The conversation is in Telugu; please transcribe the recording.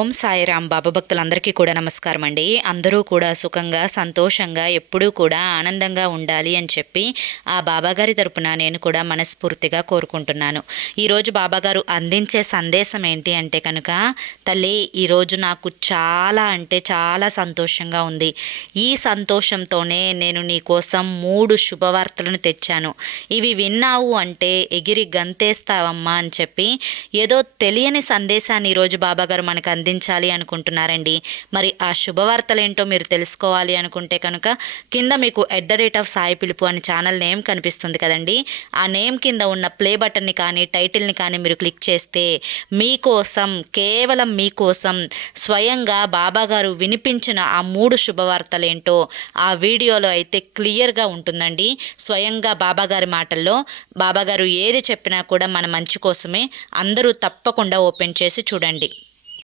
ఓం సాయిరాం. బాబా భక్తులందరికీ కూడా నమస్కారం అండి. అందరూ కూడా సుఖంగా సంతోషంగా ఎప్పుడూ కూడా ఆనందంగా ఉండాలి అని చెప్పి ఆ బాబాగారి తరపున నేను కూడా మనస్ఫూర్తిగా కోరుకుంటున్నాను. ఈరోజు బాబాగారు అందించే సందేశం ఏంటి అంటే కనుక, తల్లి ఈరోజు నాకు చాలా అంటే చాలా సంతోషంగా ఉంది. ఈ సంతోషంతోనే నేను నీ కోసం 3 శుభవార్తలను తెచ్చాను. ఇవి విన్నావు అంటే ఎగిరి గంతేస్తావమ్మా అని చెప్పి ఏదో తెలియని సందేశాన్ని ఈరోజు బాబాగారు మనకు అందించాలి అనుకుంటున్నారండి. మరి ఆ శుభవార్తలేంటో మీరు తెలుసుకోవాలి అనుకుంటే కనుక కింద మీకు @సాయి పిలుపు అని ఛానల్ నేమ్ కనిపిస్తుంది కదండి. ఆ నేమ్ కింద ఉన్న ప్లే బటన్ని కానీ టైటిల్ని కానీ మీరు క్లిక్ చేస్తే మీకోసం, కేవలం మీకోసం స్వయంగా బాబాగారు వినిపించిన ఆ 3 శుభవార్తలేంటో ఆ వీడియోలో అయితే క్లియర్గా ఉంటుందండి. స్వయంగా బాబాగారి మాటల్లో బాబాగారు ఏది చెప్పినా కూడా మన మంచి కోసమే. అందరూ తప్పకుండా ఓపెన్ చేసి చూడండి.